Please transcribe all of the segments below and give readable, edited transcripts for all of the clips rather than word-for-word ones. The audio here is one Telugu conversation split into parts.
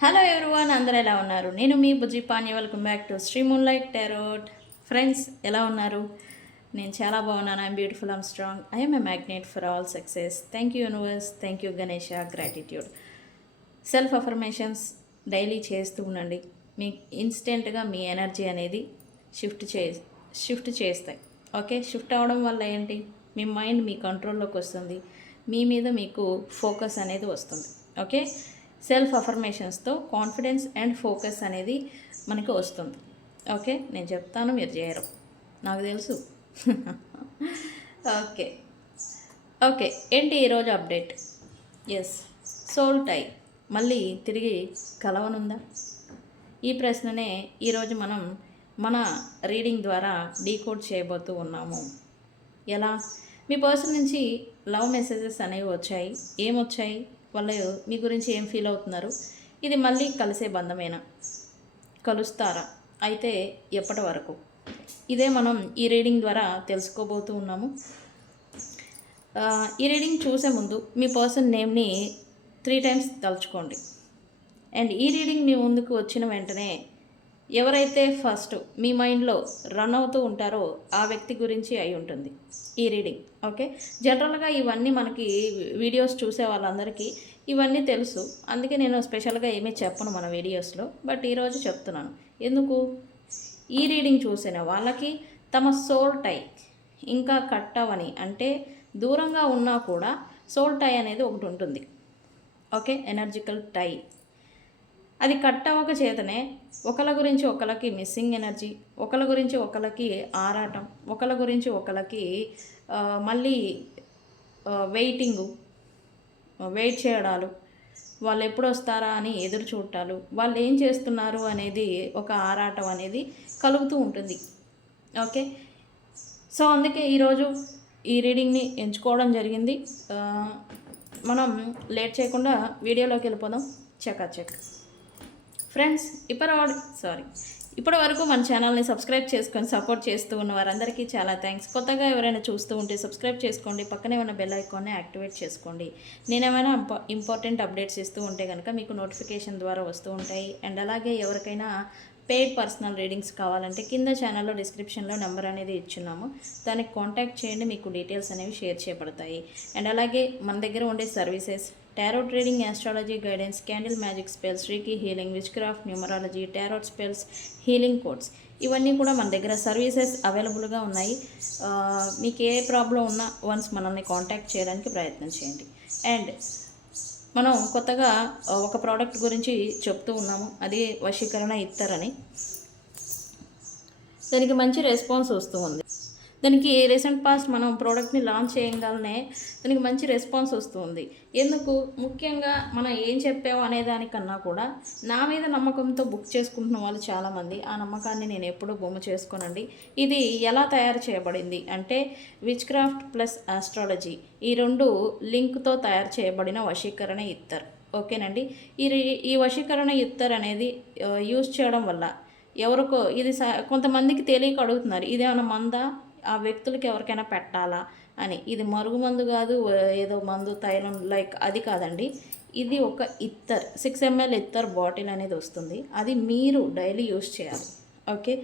హలో ఎవ్రీవన్, అందరూ ఎలా ఉన్నారు? నేను మీ Bujji Pani. Welcome back to Sri moonlight tarot. Friends, ఎలా ఉన్నారు? నేను చాలా బాగున్నాను. I'm beautiful, I'm strong, I'm a magnet for all success. Thank you universe, thank you Ganesha, gratitude. Self affirmations daily చేస్తూ ఉండండి. మీ ఇన్స్టెంట్గా మీ ఎనర్జీ అనేది షిఫ్ట్ చేస్తాయి. ఓకే, షిఫ్ట్ అవ్వడం వల్ల ఏంటి? మీ మైండ్ మీ కంట్రోల్లోకి వస్తుంది. మీ మీద మీకు ఫోకస్ అనేది వస్తుంది. ఓకే, సెల్ఫ్ అఫర్మేషన్స్తో కాన్ఫిడెన్స్ అండ్ ఫోకస్ అనేది మనకు వస్తుంది. ఓకే, నేను చెప్తాను, మీరు చేయరు, నాకు తెలుసు. ఓకే ఓకే ఏంటి ఈరోజు అప్డేట్? ఎస్, సోల్ టై మళ్ళీ తిరిగి కలవనుందా? ఈ ప్రశ్ననే ఈరోజు మనం మన రీడింగ్ ద్వారా డీకోడ్ చేయబోతూ ఉన్నాము. ఎలా? మీ పర్సన్ నుంచి లవ్ మెసేజెస్ అనేవి వచ్చాయి. ఏమొచ్చాయి? వాళ్ళు మీ గురించి ఏం ఫీల్ అవుతున్నారు? ఇది మళ్ళీ కలిసే బంధమేనా? కలుస్తారా? అయితే ఎప్పటి వరకు? ఇదే మనం ఈ రీడింగ్ ద్వారా తెలుసుకోబోతూ ఉన్నాము. ఈ రీడింగ్ చూసే ముందు మీ పర్సన్ నేమ్ని 3 టైమ్స్ తలుచుకోండి. అండ్ ఈ రీడింగ్ మీ ముందుకు వచ్చిన వెంటనే ఎవరైతే ఫస్ట్ మీ మైండ్లో రన్ అవుతూ ఉంటారో ఆ వ్యక్తి గురించి అయి ఉంటుంది ఈ రీడింగ్. ఓకే, జనరల్గా ఇవన్నీ మనకి వీడియోస్ చూసే వాళ్ళందరికీ ఇవన్నీ తెలుసు. అందుకే నేను స్పెషల్గా ఏమీ చెప్పను మన వీడియోస్లో. బట్ ఈరోజు చెప్తున్నాను. ఎందుకు? ఈ రీడింగ్ చూసిన వాళ్ళకి తమ సోల్ టై ఇంకా కట్ అవని, అంటే దూరంగా ఉన్నా కూడా సోల్ టై అనేది ఒకటి ఉంటుంది. ఓకే, ఎనర్జికల్ టై అది కట్ అవ్వక చేతనే ఒకళ్ళ గురించి ఒకళ్ళకి మిస్సింగ్ ఎనర్జీ, ఒకళ్ళ గురించి ఒకళ్ళకి ఆరాటం, ఒకళ్ళ గురించి ఒకళ్ళకి మళ్ళీ వెయిట్ చేయడాలు, వాళ్ళు ఎప్పుడు వస్తారా అని ఎదురు చూడటాలు, వాళ్ళు ఏం చేస్తున్నారు అనేది ఒక ఆరాటం అనేది కలుగుతూ ఉంటుంది. ఓకే, సో అందుకే ఈరోజు ఈ రీడింగ్ని ఎంచుకోవడం జరిగింది. మనం లేట్ చేయకుండా వీడియోలోకి వెళ్ళిపోదాం. చెక్ ఫ్రెండ్స్, ఇప్పటి వరకు మన ఛానల్ని సబ్స్క్రైబ్ చేసుకొని సపోర్ట్ చేస్తూ ఉన్న వారందరికీ చాలా థ్యాంక్స్. కొత్తగా ఎవరైనా చూస్తూ ఉంటే సబ్స్క్రైబ్ చేసుకోండి, పక్కనే ఉన్న బెల్ ఐకాన్ని యాక్టివేట్ చేసుకోండి. నేనేమైనా ఇంపార్టెంట్ అప్డేట్స్ ఇస్తూ ఉంటే కనుక మీకు నోటిఫికేషన్ ద్వారా వస్తూ ఉంటాయి. అండ్ అలాగే ఎవరికైనా పెయిడ్ పర్సనల్ రీడింగ్స్ కావాలంటే కింద ఛానల్లో డిస్క్రిప్షన్లో నెంబర్ అనేది ఇచ్చున్నాము, దానికి కాంటాక్ట్ చేయండి, మీకు డీటెయిల్స్ అనేవి షేర్ చేయబడతాయి. అండ్ అలాగే మన దగ్గర ఉండే services tarot reading, astrology guidance, candle magic spells, reiki healing, which craft, numerology, tarot spells, healing codes, ఇవన్నీ కూడా మన దగ్గర సర్వీసెస్ అవైలబుల్గా ఉన్నాయి. మీకు ఏ ప్రాబ్లం ఉన్నా వన్స్ మనల్ని కాంటాక్ట్ చేయడానికి ప్రయత్నం చేయండి. అండ్ మనం కొత్తగా ఒక ప్రోడక్ట్ గురించి చెప్తూ ఉన్నాము, అది వశీకరణ ఇత్తరని. దానికి మంచి రెస్పాన్స్ వస్తూ ఉంది. దానికి రీసెంట్ పాస్ట్ మనం ప్రోడక్ట్ని లాంచ్ చేయగానే దానికి మంచి రెస్పాన్స్ వస్తుంది. ఎందుకు? ముఖ్యంగా మనం ఏం చెప్పాము అనే దానికన్నా కూడా నా మీద నమ్మకంతో బుక్ చేసుకుంటున్న వాళ్ళు చాలామంది. ఆ నమ్మకాన్ని నేను ఎప్పుడూ బొమ్మ చేసుకోనండి. ఇది ఎలా తయారు చేయబడింది అంటే విచ్ క్రాఫ్ట్ ప్లస్ ఆస్ట్రాలజీ, ఈ రెండు లింక్తో తయారు చేయబడిన వశీకరణ ఇత్తర్. ఓకేనండి, ఈ వశీకరణ ఇత్తర్ అనేది యూజ్ చేయడం వల్ల ఎవరికో ఇది కొంతమందికి తెలియక అడుగుతున్నారు, ఇదేమైనా మందా, ఆ వ్యక్తులకి ఎవరికైనా పెట్టాలా అని. ఇది మరుగు మందు కాదు, ఏదో మందు తైలం లైక్ అది కాదండి. ఇది ఒక ఇత్తర్ 6 ml ఇత్తర్ బాటిల్ అనేది వస్తుంది. అది మీరు డైలీ యూస్ చేయాలి. ఓకే,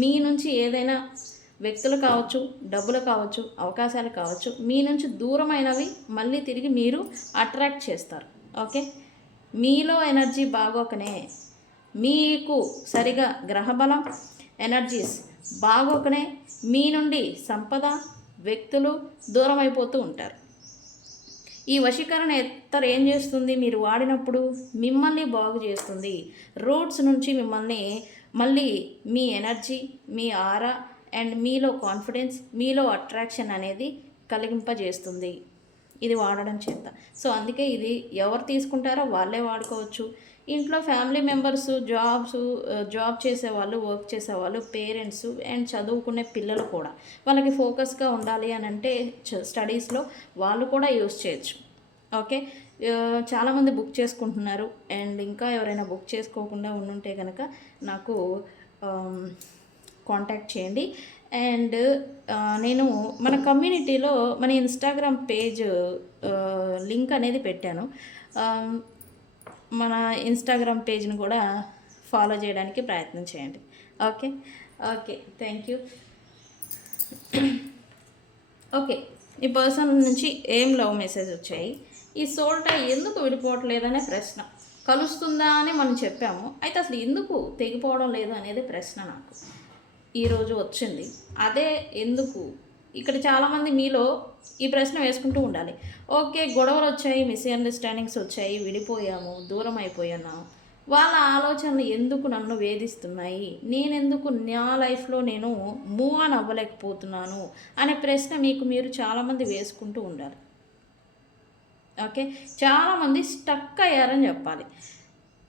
మీ నుంచి ఏదైనా వ్యక్తులు కావచ్చు, డబ్బులు కావచ్చు, అవకాశాలు కావచ్చు, మీ నుంచి దూరమైనవి మళ్ళీ తిరిగి మీరు అట్రాక్ట్ చేస్తారు. ఓకే, మీలో ఎనర్జీ బాగోకనే, మీకు సరిగా గ్రహబలం ఎనర్జీస్ బాగోకనే మీ నుండి సంపద, వ్యక్తులు దూరం అయిపోతూ ఉంటారు. ఈ వశీకరణ ఎత్తర్ ఏం చేస్తుంది? మీరు వాడినప్పుడు మిమ్మల్ని బాగు చేస్తుంది. రూట్స్ నుంచి మిమ్మల్ని మళ్ళీ మీ ఎనర్జీ, మీ ఆరా అండ్ మీలో కాన్ఫిడెన్స్, మీలో అట్రాక్షన్ అనేది కలిగింపజేస్తుంది ఇది వాడడం చేత. సో అందుకే ఇది ఎవరు తీసుకుంటారో వాళ్ళే వాడుకోవచ్చు. ఇంట్లో ఫ్యామిలీ మెంబర్స్, జాబ్ చేసేవాళ్ళు, వర్క్ చేసేవాళ్ళు, పేరెంట్స్ అండ్ చదువుకునే పిల్లలు కూడా వాళ్ళకి ఫోకస్గా ఉండాలి అని అంటే స్టడీస్లో వాళ్ళు కూడా యూస్ చేయొచ్చు. ఓకే, చాలామంది బుక్ చేసుకుంటున్నారు. అండ్ ఇంకా ఎవరైనా బుక్ చేసుకోకుండా ఉండుంటే కనుక నాకు కాంటాక్ట్ చేయండి. అండ్ నేను మన కమ్యూనిటీలో మన ఇన్స్టాగ్రామ్ పేజ్ లింక్ అనేది పెట్టాను. మన ఇన్స్టాగ్రామ్ పేజ్ని కూడా ఫాలో చేయడానికి ప్రయత్నం చేయండి. Okay okay, thank you. Okay, ఈ పర్సన్ నుంచి ఏం లవ్ మెసేజ్ వచ్చాయి? ఈ సోల్ట ఎందుకు విడిపోవట్లేదనే ప్రశ్న. కలుస్తుందా అని మనం చెప్పాము, అయితే అసలు ఎందుకు తెగిపోవడం లేదు అనేది ప్రశ్న నాకు ఈరోజు వచ్చింది. అదే ఎందుకు ఇక్కడ చాలామంది మీలో ఈ ప్రశ్న వేసుకుంటూ ఉండాలి. ఓకే, గొడవలు వచ్చాయి, మిస్అండర్స్టాండింగ్స్ వచ్చాయి, విడిపోయాము, దూరం అయిపోయాను, వాళ్ళ ఆలోచనలు ఎందుకు నన్ను వేధిస్తున్నాయి, నేనెందుకు నా లైఫ్లో నేను మూవ్ ఆన్ అవ్వలేకపోతున్నాను అనే ప్రశ్న మీకు మీరు చాలామంది వేసుకుంటూ ఉండాలి. ఓకే, చాలామంది స్టక్ అయ్యారని చెప్పాలి.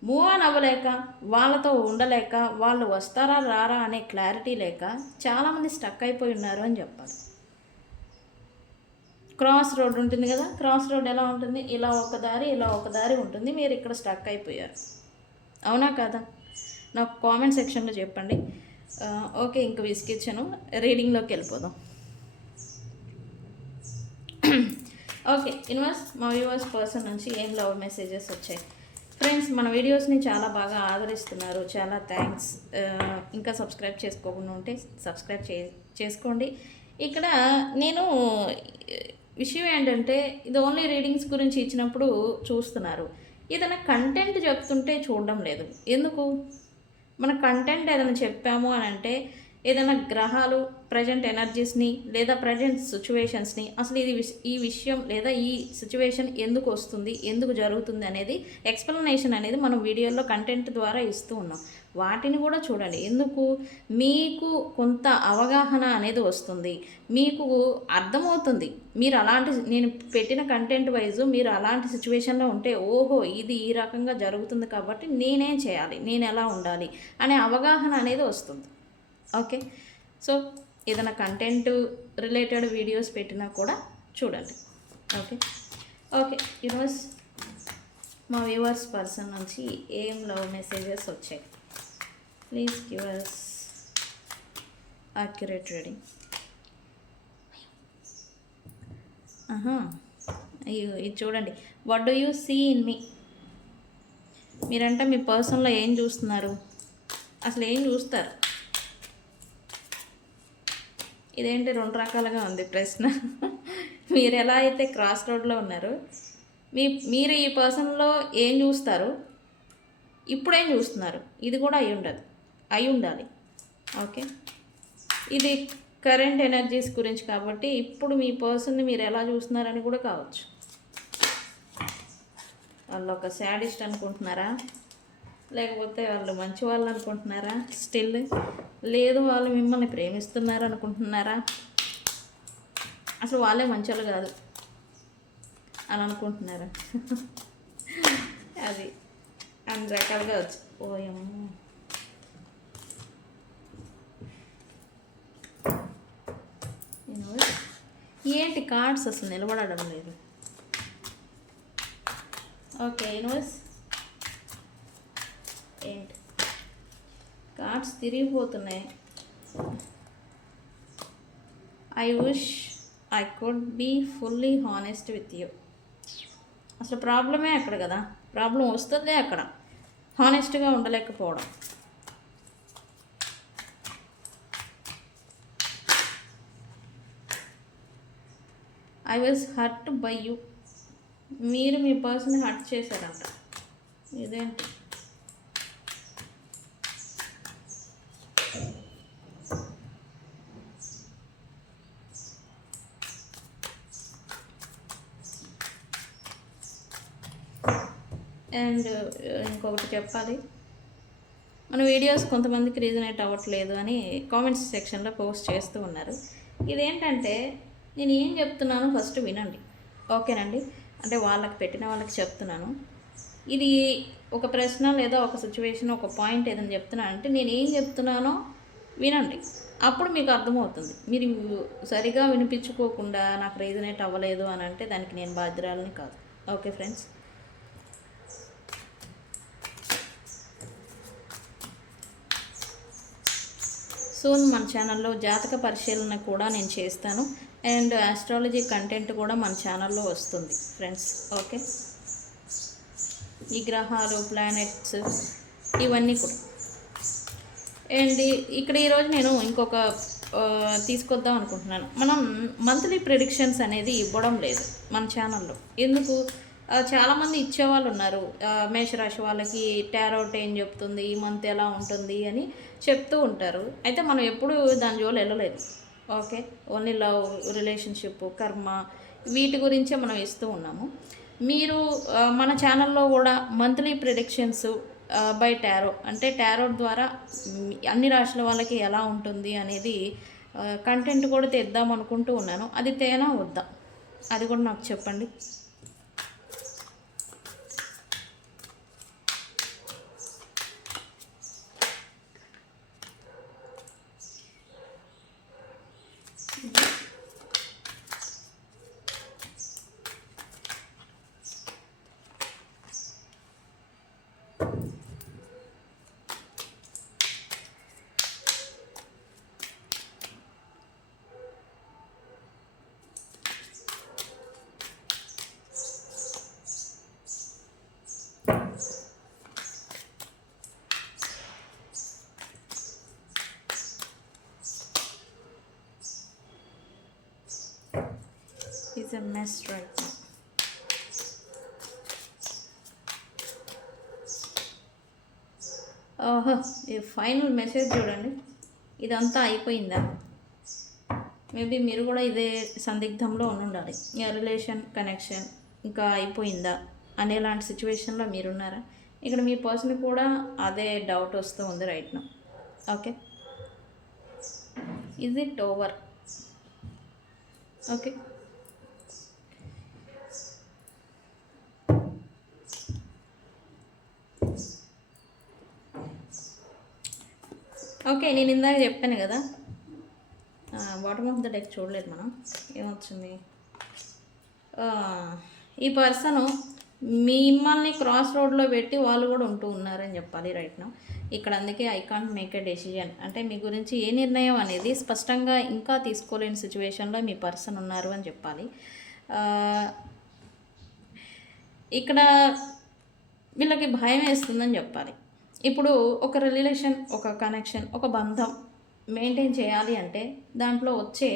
మూవ్ ఆన్ అవ్వలేక, వాళ్ళతో ఉండలేక, వాళ్ళు వస్తారా రారా అనే క్లారిటీ లేక చాలామంది స్టక్ అయిపోయి ఉన్నారు అని చెప్పాలి. క్రాస్ రోడ్ ఉంటుంది కదా, క్రాస్ రోడ్ ఎలా ఉంటుంది? ఇలా ఒక దారి, ఇలా ఒక దారి ఉంటుంది, మీరు ఇక్కడ స్టక్ అయిపోయారు. అవునా కాదా? నాకు కామెంట్ సెక్షన్లో చెప్పండి. ఓకే, ఇంక విసిగిచ్చాను, రీడింగ్లోకి వెళ్ళిపోదాం. ఓకే యూనివర్స్, మా వ్యూవర్స్ పర్సన్ నుంచి ఏం లవ్ మెసేజెస్ వచ్చాయి? ఫ్రెండ్స్, మన వీడియోస్ని చాలా బాగా ఆదరిస్తున్నారు, చాలా థ్యాంక్స్. ఇంకా సబ్స్క్రైబ్ చేసుకోకుండా ఉంటే సబ్స్క్రైబ్ చేసుకోండి. ఇక్కడ నేను విషయం ఏంటంటే, ఇది ఓన్లీ రీడింగ్స్ గురించి ఇచ్చినప్పుడు చూస్తున్నారు, ఏదైనా కంటెంట్ చెప్తుంటే చూడడం లేదు. ఎందుకు? మన కంటెంట్ ఏదైనా చెప్పాము అని అంటే, ఏదైనా గ్రహాలు ప్రజెంట్ ఎనర్జీస్ని లేదా ప్రజెంట్ సిచ్యువేషన్స్ని, అసలు ఈ విషయం లేదా ఈ సిచ్యువేషన్ ఎందుకు వస్తుంది, ఎందుకు జరుగుతుంది అనేది ఎక్స్ప్లెనేషన్ అనేది మనం వీడియోలో కంటెంట్ ద్వారా ఇస్తూ ఉన్నాం. వాటిని కూడా చూడండి. ఎందుకు? మీకు కొంత అవగాహన అనేది వస్తుంది, మీకు అర్థమవుతుంది. మీరు అలాంటి, నేను పెట్టిన కంటెంట్ వైజ్ మీరు అలాంటి సిచ్యువేషన్లో ఉంటే, ఓహో ఇది ఈ రకంగా జరుగుతుంది కాబట్టి నేనేం చేయాలి, నేను ఎలా ఉండాలి అనే అవగాహన అనేది వస్తుంది. ఓకే, సో ఏదైనా కంటెంట్ రిలేటెడ్ వీడియోస్ పెట్టినా కూడా చూడండి. ఓకే ఓకే, ఈరోజు మా వ్యూవర్స్ పర్సన్ నుంచి ఏం లవ్ మెసేజెస్ వచ్చాయి? Please give us accurate reading. అయ్యో, ఇది చూడండి. What do you see in me? మీరంటే మీ పర్సన్లో ఏం చూస్తున్నారు? అసలు ఏం చూస్తారు? ఇదేంటి రెండు రకాలుగా ఉంది ప్రశ్న. మీరు ఎలా అయితే క్రాస్ రోడ్లో ఉన్నారో, మీరు ఈ పర్సన్లో ఏం చూస్తారు, ఇప్పుడేం చూస్తున్నారు, ఇది కూడా అయి ఉండాలి. ఓకే, ఇది కరెంట్ ఎనర్జీస్ గురించి కాబట్టి ఇప్పుడు మీ పర్సన్ని మీరు ఎలా చూస్తున్నారని కూడా కావచ్చు. వాళ్ళు ఒక శాడిస్ట్ అనుకుంటున్నారా, లేకపోతే వాళ్ళు మంచి వాళ్ళు అనుకుంటున్నారా, స్టిల్ లేదు వాళ్ళు మిమ్మల్ని ప్రేమిస్తున్నారు అనుకుంటున్నారా, అసలు వాళ్ళే మంచి వాళ్ళు కాదు అని అనుకుంటున్నారా? అది అన్ని రకాలుగా వచ్చి ఓయమ్మో. ఏంటి కార్డ్స్ అసలు నిలబడడం లేదు? ఓకే యూనివర్స్, ఏంటి కార్డ్స్ తిరిగిపోతున్నాయి? I wish I could be fully honest with you. అసలు ప్రాబ్లమే అక్కడ కదా, ప్రాబ్లం వస్తుందే అక్కడ, హానెస్ట్గా ఉండలేకపోవడం. I was hurt by you. మీరు మీ పర్సన్ని హర్ట్ చేశారంట. ఇదేంటి? అండ్ ఇంకొకటి చెప్పాలి, మన వీడియోస్ కొంతమందికి రీజనేట్ అవ్వట్లేదు అని కామెంట్స్ సెక్షన్లో పోస్ట్ చేస్తూ ఉన్నారు. ఇదేంటంటే, నేను ఏం చెప్తున్నానో ఫస్ట్ వినండి, ఓకేనండి? అంటే వాళ్ళకి పెట్టిన వాళ్ళకి చెప్తున్నాను. ఇది ఒక ప్రశ్న లేదా ఒక సిచ్యువేషన్, ఒక పాయింట్ ఏదైనా చెప్తున్నాను అంటే నేను ఏం చెప్తున్నానో వినండి, అప్పుడు మీకు అర్థమవుతుంది. మీరు సరిగా వినిపించుకోకుండా నాకు రీజనేట్ అవ్వలేదు అని అంటే దానికి నేను బాధ్యురాలని కాదు. ఓకే ఫ్రెండ్స్, సూన్ మన ఛానల్లో జాతక పరిశీలన కూడా నేను చేస్తాను, అండ్ ఆస్ట్రాలజీ కంటెంట్ కూడా మన ఛానల్లో వస్తుంది ఫ్రెండ్స్. ఓకే, ఈ గ్రహాలు, ప్లానెట్స్ ఇవన్నీ కూడా. అండ్ ఇక్కడ ఈరోజు నేను ఇంకొక తీసుకొద్దాం అనుకుంటున్నాను. మనం మంత్లీ ప్రెడిక్షన్స్ అనేది ఇవ్వడం లేదు మన ఛానల్లో. ఎందుకు? చాలామంది ఇచ్చేవాళ్ళు ఉన్నారు. మేషరాశి వాళ్ళకి టారోట్ ఏం చెప్తుంది, ఈ మంత్ ఎలా ఉంటుంది అని చెప్తూ ఉంటారు. అయితే మనం ఎప్పుడు దాని జోలు వెళ్ళలేదు. ఓకే, ఓన్లీ లవ్, రిలేషన్షిప్, కర్మ వీటి గురించే మనం ఇస్తూ ఉన్నాము. మీరు మన ఛానల్లో కూడా మంత్లీ ప్రెడిక్షన్స్ బై టారో, అంటే టారోట్ ద్వారా అన్ని రాశుల వాళ్ళకి ఎలా ఉంటుంది అనేది కంటెంట్ కూడా తెద్దాం అనుకుంటూ ఉన్నాను. అది తేనా వద్దా అది కూడా నాకు చెప్పండి. It's a mess right now. ఓహో, ఈ ఫైనల్ మెసేజ్ చూడండి. ఇదంతా అయిపోయిందా? మేబీ మీరు కూడా ఇదే సందిగ్ధంలో ఉండాలి. రిలేషన్, కనెక్షన్ ఇంకా అయిపోయిందా అనేలాంటి సిచ్యువేషన్లో మీరున్నారా? ఇక్కడ మీ పర్సన్ కూడా అదే డౌట్ వస్తూ ఉంది right now. Okay, is it over? Okay, okay, నేను ఇందాక చెప్పాను కదా, బాటమ్ ఆఫ్ ద డెక్ చూడలేదు మనం. ఏమొచ్చింది? ఈ పర్సన్ మిమ్మల్ని క్రాస్ రోడ్లో పెట్టి వాళ్ళు కూడా ఉంటూ ఉన్నారని చెప్పాలి రైట్ నౌ ఇక్కడ. అందుకే I can't make a decision, అంటే మీ గురించి ఏ నిర్ణయం అనేది స్పష్టంగా ఇంకా తీసుకోలేని సిచ్యువేషన్లో మీ పర్సన్ ఉన్నారు అని చెప్పాలి. ఇక్కడ వీళ్ళకి భయం వేస్తుందని చెప్పాలి. ఇప్పుడు ఒక రిలేషన్, ఒక కనెక్షన్, ఒక బంధం మెయింటైన్ చేయాలి అంటే దాంట్లో వచ్చే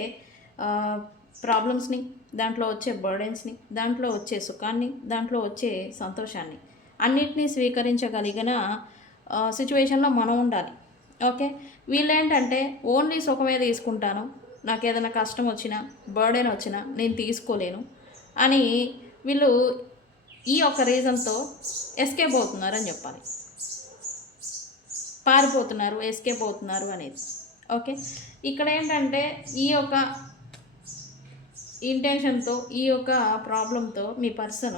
ప్రాబ్లమ్స్ని, దాంట్లో వచ్చే బర్డెన్స్ని, దాంట్లో వచ్చే సుఖాన్ని, దాంట్లో వచ్చే సంతోషాన్ని అన్నిటినీ స్వీకరించగలిగిన సిచ్యువేషన్లో మనం ఉండాలి. ఓకే, వీళ్ళేంటంటే ఓన్లీ సుఖమే తీసుకుంటాను, నాకు ఏదైనా కష్టం వచ్చినా, బర్డెన్ వచ్చినా నేను తీసుకోలేను అని వీళ్ళు ఈ ఒక రీజన్తో ఎస్కేప్ అవుతున్నారని చెప్పాలి. పారిపోతున్నారు, ఎస్కేప్ అవుతున్నారు అనేది. ఓకే, ఇక్కడ ఏంటంటే ఈ యొక్క ఇంటెన్షన్తో, ఈ యొక్క ప్రాబ్లంతో మీ పర్సన్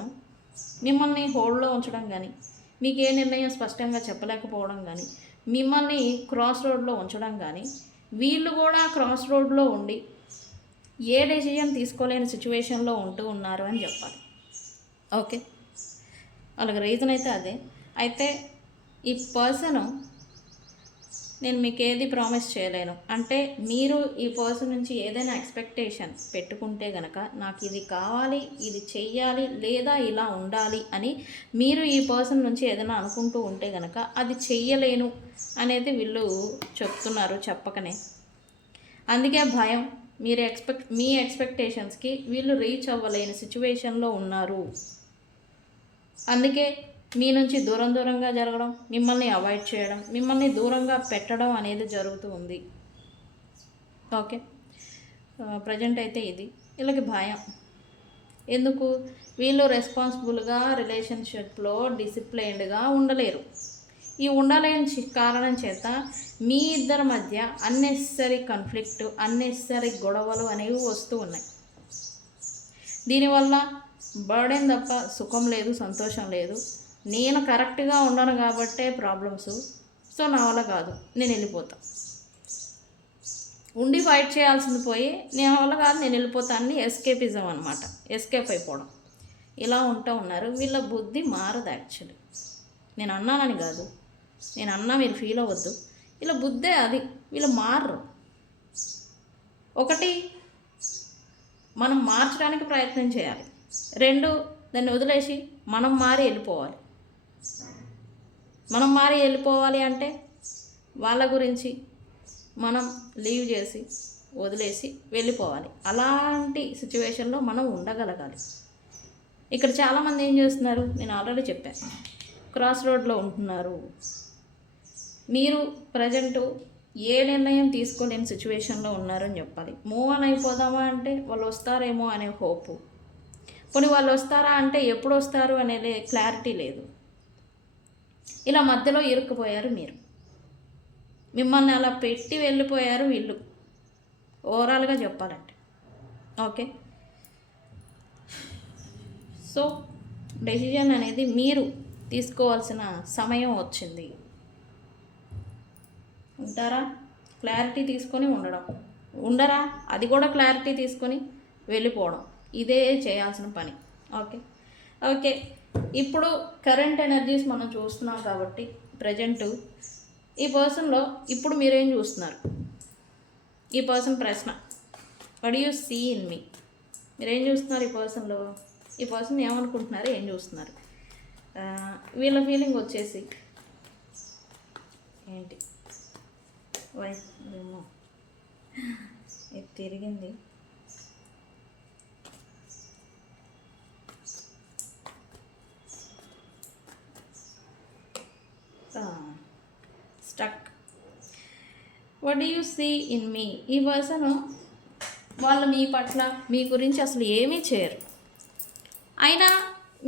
మిమ్మల్ని హోల్డ్లో ఉంచడం కానీ, మీకు ఏ నిర్ణయం స్పష్టంగా చెప్పలేకపోవడం కానీ, మిమ్మల్ని క్రాస్ రోడ్లో ఉంచడం కానీ, వీళ్ళు కూడా క్రాస్ రోడ్లో ఉండి ఏ డెసిజన్ తీసుకోలేని సిచ్యువేషన్లో ఉంటూ ఉన్నారు అని చెప్పాలి. ఓకే, వాళ్ళకి రీజన్ అయితే అదే. అయితే ఈ పర్సన్, నేను మీకు ఏది ప్రామిస్ చేయలేను, అంటే మీరు ఈ పర్సన్ నుంచి ఏదైనా ఎక్స్పెక్టేషన్ పెట్టుకుంటే గనక, నాకు ఇది కావాలి, ఇది చెయ్యాలి, లేదా ఇలా ఉండాలి అని మీరు ఈ పర్సన్ నుంచి ఏదైనా అనుకుంటూ ఉంటే గనక అది చెయ్యలేను అనేది వీళ్ళు చెప్తున్నారు చెప్పకనే. అందుకే భయం. మీ ఎక్స్పెక్టేషన్స్కి వీళ్ళు రీచ్ అవ్వలేని సిచ్యువేషన్లో ఉన్నారు. అందుకే మీ నుంచి దూరంగా జరగడం, మిమ్మల్ని అవాయిడ్ చేయడం, మిమ్మల్ని దూరంగా పెట్టడం అనేది జరుగుతూ ఉంది. ఓకే, ప్రజెంట్ అయితే ఇది వీళ్ళకి భయం. ఎందుకు? వీళ్ళు రెస్పాన్సిబుల్గా రిలేషన్షిప్లో డిసిప్లైన్డ్గా ఉండలేరు. ఈ ఉండలేని కారణం చేత మీ ఇద్దరి మధ్య అన్నెసరీ కాన్ఫ్లిక్ట్, అన్నెసరీ గొడవలు అనేవి వస్తూ ఉన్నాయి. దీనివల్ల బర్డెన్ తప్ప సుఖం లేదు, సంతోషం లేదు. నేను కరెక్ట్గా ఉండను కాబట్టే ప్రాబ్లమ్స్, సో నా వల్ల కాదు, నేను వెళ్ళిపోతా. ఉండి ఫైట్ చేయాల్సింది పోయి నా వల్ల కాదు, నేను వెళ్ళిపోతాను. ఎస్కేపిజం అనమాట, ఎస్కేప్ అయిపోవడం. ఇలా ఉంటూ ఉన్నారు. వీళ్ళ బుద్ధి మారదు యాక్చువల్లీ. నేను అన్నానని కాదు, నేను అన్నా మీరు ఫీల్ అవ్వద్దు. వీళ్ళ బుద్ధే అది, వీళ్ళు మారరు. ఒకటి, మనం మార్చడానికి ప్రయత్నం చేయాలి. రెండు, దాన్ని వదిలేసి మనం మారి వెళ్ళిపోవాలి. మనం మారి వెళ్ళిపోవాలి అంటే వాళ్ళ గురించి మనం లీవ్ చేసి వదిలేసి వెళ్ళిపోవాలి. అలాంటి సిచ్యువేషన్లో మనం ఉండగలగాలి. ఇక్కడ చాలామంది ఏం చేస్తున్నారు, నేను ఆల్రెడీ చెప్పాను, క్రాస్ రోడ్లో ఉంటున్నారు. మీరు ప్రజెంటు ఏ నిర్ణయం తీసుకోలేని సిచ్యువేషన్లో ఉన్నారని చెప్పాలి. మూవ్ ఆన్ అయిపోదామా అంటే వాళ్ళు వస్తారేమో అనే హోపు, పోనీ వాళ్ళు వస్తారా అంటే ఎప్పుడు వస్తారు అనేది క్లారిటీ లేదు. ఇలా మధ్యలో ఇరుక్కుపోయారు మీరు. మిమ్మల్ని అలా పెట్టి వెళ్ళిపోయారు వీళ్ళు, ఓవరాల్గా చెప్పాలంటే. ఓకే, సో డెసిజన్ అనేది మీరు తీసుకోవాల్సిన సమయం వచ్చింది. ఉంటారా, క్లారిటీ తీసుకొని ఉండరా, అది కూడా క్లారిటీ తీసుకొని వెళ్ళిపోవడం, ఇదే చేయాల్సిన పని. ఓకే, ఇప్పుడు కరెంట్ ఎనర్జీస్ మనం చూస్తున్నాం కాబట్టి ప్రజెంటు ఈ పర్సన్లో ఇప్పుడు మీరేం చూస్తున్నారు, ఈ పర్సన్ ప్రశ్న, what you see in me, మీరేం చూస్తున్నారు ఈ పర్సన్లో, ఈ పర్సన్ ఏమనుకుంటున్నారు, ఏం చూస్తున్నారు. వీళ్ళ ఫీలింగ్ వచ్చేసి ఏంటి, ఏమో ఇది తిరిగింది. Stuck. What do you see in me, ఈ పర్సన్ వాళ్ళు మీ పట్ల మీ గురించి అసలు ఏమీ చేయరు, అయినా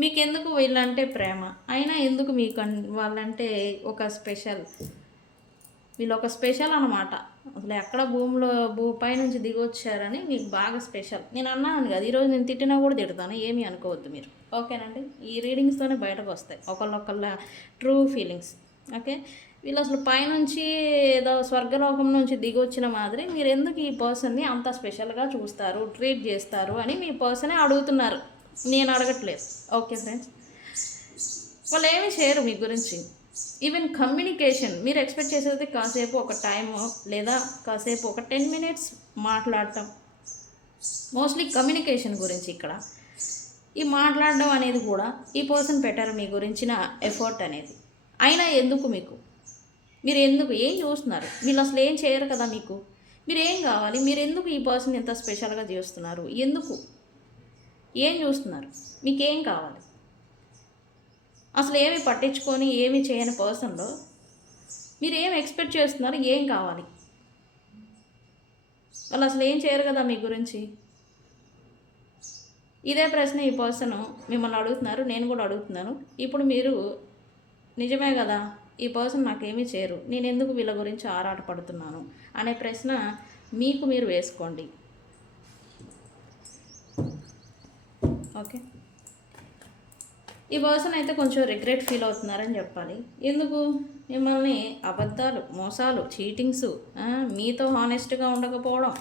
మీకెందుకు వీళ్ళంటే ప్రేమ, అయినా ఎందుకు మీకు వాళ్ళంటే ఒక స్పెషల్, వీళ్ళు ఒక స్పెషల్ అనమాట. అసలు ఎక్కడ భూపై నుంచి దిగొచ్చారని మీకు బాగా స్పెషల్. నేను అన్నాను కదా, ఈరోజు నేను తిట్టినా కూడా తిడతాను, ఏమీ అనుకోవద్దు మీరు. ఓకేనండి, ఈ రీడింగ్స్తోనే బయటకు వస్తాయి ఒకళ్ళ ట్రూ ఫీలింగ్స్. ఓకే, వీళ్ళు అసలు పైనుంచి ఏదో స్వర్గలోకం నుంచి దిగొచ్చిన మాదిరి మీరు ఎందుకు ఈ పర్సన్ని అంత స్పెషల్గా చూస్తారు, ట్రీట్ చేస్తారు అని మీ పర్సనే అడుగుతున్నారు, నేను అడగట్లేదు. ఓకే ఫ్రెండ్స్, వాళ్ళు ఏమీ చేయరు మీ గురించి. ఈవెన్ కమ్యూనికేషన్ మీరు ఎక్స్పెక్ట్ చేసేది కాసేపు ఒక టైము లేదా కాసేపు ఒక 10 minutes మాట్లాడటం, మోస్ట్లీ కమ్యూనికేషన్ గురించి. ఇక్కడ ఈ మాట్లాడడం అనేది కూడా ఈ పర్సన్ పెట్టారు మీ గురించిన ఎఫర్ట్ అనేది. అయినా ఎందుకు మీకు, మీరు ఎందుకు ఏం చూస్తున్నారు, వీళ్ళు అసలు ఏం చేయరు కదా మీకు, మీరు ఏం కావాలి, మీరు ఎందుకు ఈ పర్సన్ ఎంత స్పెషల్గా చేస్తున్నారు, ఎందుకు ఏం చూస్తున్నారు, మీకేం కావాలి, అసలు ఏమి పట్టించుకొని ఏమి చేయని పర్సన్లో మీరు ఏం ఎక్స్పెక్ట్ చేస్తున్నారు, ఏం కావాలి, వాళ్ళు అసలు ఏం చేయరు కదా మీ గురించి. ఇదే ప్రశ్న ఈ పర్సన్ మిమ్మల్ని అడుగుతున్నారు, నేను కూడా అడుగుతున్నాను. ఇప్పుడు మీరు నిజమే కదా, ఈ పర్సన్ నాకేమీ చేయరు, నేను ఎందుకు వీళ్ళ గురించి ఆరాటపడుతున్నాను అనే ప్రశ్న మీకు మీరు వేసుకోండి. ఓకే, ఈ పర్సన్ అయితే కొంచెం రిగ్రెట్ ఫీల్ అవుతున్నారని చెప్పాలి. ఎందుకు, మిమ్మల్ని అబద్ధాలు, మోసాలు, చీటింగ్స్, మీతో హానెస్ట్గా ఉండకపోవడం